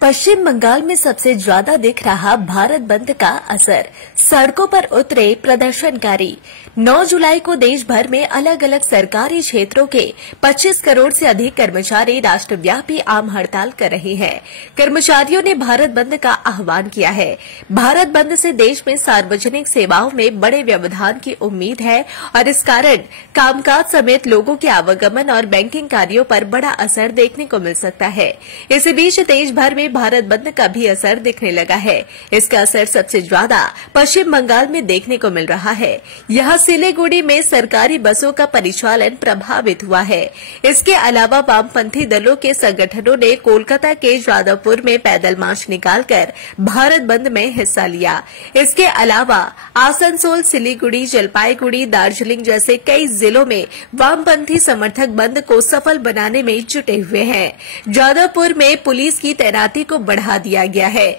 पश्चिम बंगाल में सबसे ज्यादा दिख रहा भारत बंद का असर। सड़कों पर उतरे प्रदर्शनकारी। 9 जुलाई को देश भर में अलग अलग सरकारी क्षेत्रों के 25 करोड़ से अधिक कर्मचारी राष्ट्रव्यापी आम हड़ताल कर रहे हैं। कर्मचारियों ने भारत बंद का आह्वान किया है। भारत बंद से देश में सार्वजनिक सेवाओं में बड़े व्यवधान की उम्मीद है और इस कारण कामकाज समेत लोगों के आवागमन और बैंकिंग कार्यों पर बड़ा असर देखने को मिल सकता है। इसी बीच देश भर में भारत बंद का भी असर दिखने लगा है। इसका असर सबसे ज्यादा पश्चिम बंगाल में देखने को मिल रहा है। यहां सिलीगुड़ी में सरकारी बसों का परिचालन प्रभावित हुआ है। इसके अलावा वामपंथी दलों के संगठनों ने कोलकाता के जादवपुर में पैदल मार्च निकालकर भारत बंद में हिस्सा लिया। इसके अलावा आसनसोल, सिलीगुड़ी, जलपाईगुड़ी, दार्जिलिंग जैसे कई जिलों में वामपंथी समर्थक बंद को सफल बनाने में जुटे हुए हैं। जादवपुर में पुलिस की तैनाती को बढ़ा दिया गया है।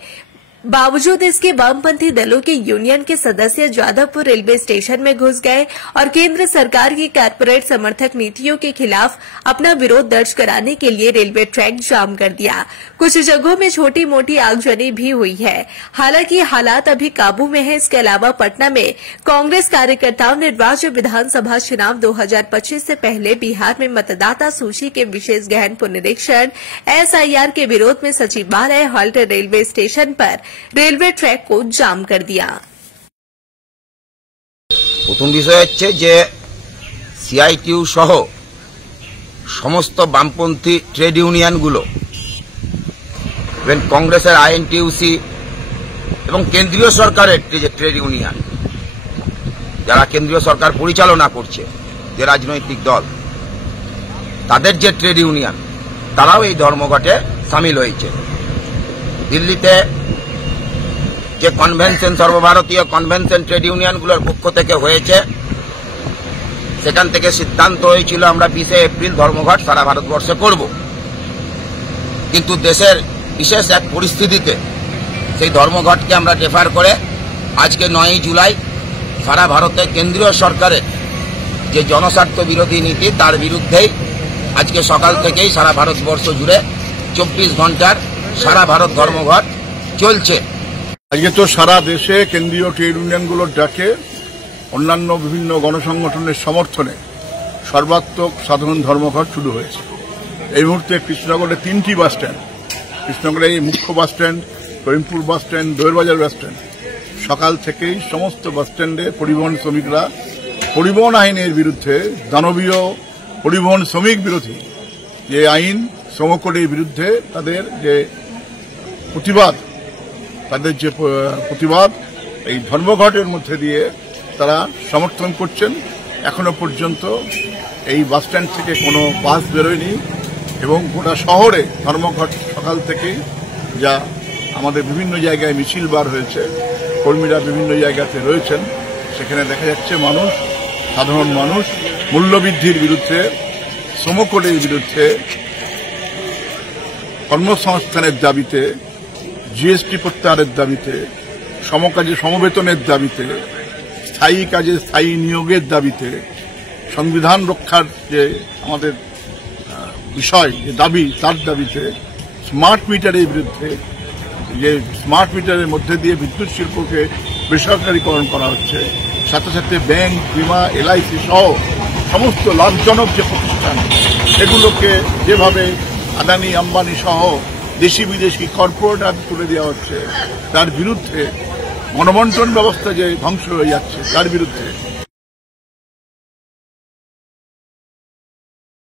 बावजूद इसके वामपंथी दलों के यूनियन के सदस्य जादवपुर रेलवे स्टेशन में घुस गए और केंद्र सरकार की कारपोरेट समर्थक नीतियों के खिलाफ अपना विरोध दर्ज कराने के लिए रेलवे ट्रैक जाम कर दिया। कुछ जगहों में छोटी मोटी आगजनी भी हुई है। हालांकि हालात अभी काबू में है। इसके अलावा पटना में कांग्रेस कार्यकर्ताओं ने राज्य विधानसभा चुनाव 2025 से पहले बिहार में मतदाता सूची के विशेष गहन पुनरीक्षण SIR के विरोध में सचिवालय, हॉल्ट, रेलवे स्टेशन पर रेलवे ट्रैक को जाम कर दिया। प्रथम विषय হচ্ছে যে CITU সহ সমস্ত বামপন্থী ট্রেড ইউনিয়নগুলো কংগ্রেসের INTUC এবং কেন্দ্রীয় সরকারের যে ট্রেড ইউনিয়ন যারা কেন্দ্রীয় সরকার পরিচালনা করছে যে রাজনৈতিক দল তাদের যে ট্রেড ইউনিয়ন তারাও এই ধর্মঘটে শামিল হয়েছে। দিল্লিতে যে কনভেনশন সর্বভারতীয় কনভেনশন ট্রেড ইউনিয়নগুলোর পক্ষ থেকে হয়েছে সেখান থেকে সিদ্ধান্ত হয়েছিল আমরা 20 এপ্রিল ধর্মঘট সারা ভারতবর্ষে করব। কিন্তু দেশের বিশেষ এক পরিস্থিতিতে সেই ধর্মঘটকে আমরা ডেফার করে আজকে 9 জুলাই সারা ভারতে কেন্দ্রীয় সরকারের যে জনস্বার্থ বিরোধী নীতি তার বিরুদ্ধেই আজকে সকাল থেকেই সারা ভারতবর্ষ জুড়ে 24 ঘন্টার সারা ভারত ধর্মঘট চলছে। আজকে তো সারা দেশে কেন্দ্রীয় ট্রেড ইউনিয়নগুলোর ডাকে অন্যান্য বিভিন্ন গণসংগঠনের সমর্থনে সর্বাত্মক সাধারণ ধর্মঘট শুরু হয়েছে। এই মুহূর্তে কৃষ্ণনগরে 3টি বাস স্ট্যান্ড, কৃষ্ণনগরে এই মুখ্য bus stand, Karimpur bus stand, Doyerbazar bus stand, সকাল থেকেই সমস্ত বাস স্ট্যান্ডে পরিবহন শ্রমিকরা পরিবহন আইনের বিরুদ্ধে, দানবীয় পরিবহন শ্রমিক বিরোধী যে আইন, শ্রমকোডের বিরুদ্ধে তাদের যে প্রতিবাদ এই ধর্মঘটের মধ্যে দিয়ে তারা সমর্থন করছেন। এখনো পর্যন্ত এই বাস স্ট্যান্ড থেকে কোনো বাস বেরোয়নি এবং গোটা শহরে ধর্মঘট সকাল থেকেই যা আমাদের বিভিন্ন জায়গায় মিছিল বার হয়েছে, কর্মীরা বিভিন্ন জায়গাতে রয়েছেন, সেখানে দেখা যাচ্ছে মানুষ, সাধারণ মানুষ মূল্যবৃদ্ধির বিরুদ্ধে, শ্রমকোডের বিরুদ্ধে, কর্মসংস্থানের দাবিতে, GST প্রত্যাহারের দাবিতে, সমকাজে সমবেতনের দাবিতে, স্থায়ী কাজে স্থায়ী নিয়োগের দাবিতে, সংবিধান রক্ষার যে আমাদের বিষয়, যে দাবি, তার দাবিতে, স্মার্ট মিটারের বিরুদ্ধে, যে স্মার্ট মিটারের মধ্যে দিয়ে বিদ্যুৎ শিল্পকে বেসরকারীকরণ করা হচ্ছে, সাথে সাথে ব্যাংক, বিমা, LIC সহ সমস্ত লাভজনক যে প্রতিষ্ঠান এগুলোকে যেভাবে আদানি, আম্বানি সহ দেশি বিদেশি কর্পোরেট হাতে তুলে দেওয়া হচ্ছে, তার বিরুদ্ধে গণবন্টন ব্যবস্থা যে ধ্বংস হয়ে যাচ্ছে তার বিরুদ্ধে